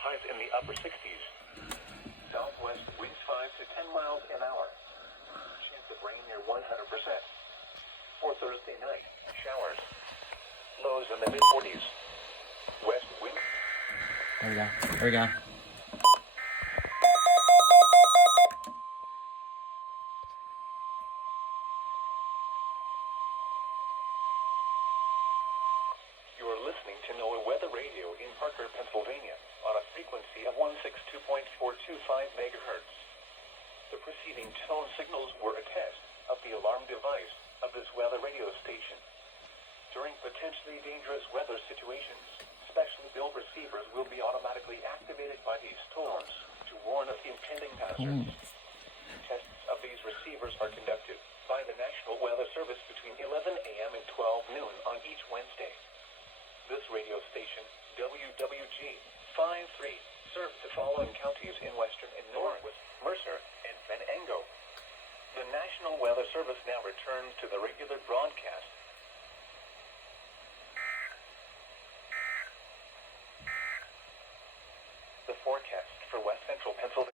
highs in the upper 60s. Southwest winds 5 to 10 miles an hour. Chance of rain near 100%. For Thursday night, showers. Lows in the mid-40s. West wind. There we go. There we go. You are listening to NOAA Weather Radio in Parker, Pennsylvania, on a frequency of 162.425 megahertz. The preceding tone signals were a test of the alarm device of this weather radio station. During potentially dangerous weather situations, specially built receivers will be automatically activated by these storms to warn of impending hazards. Tests of these receivers are conducted by the National Weather Service between 11 a.m. and 12 noon on each Wednesday. This radio station, WWG 53, serves the following counties in western and northwest Mercer and Venango. The National Weather Service now returns to the regular broadcast. The forecast for west central Pennsylvania.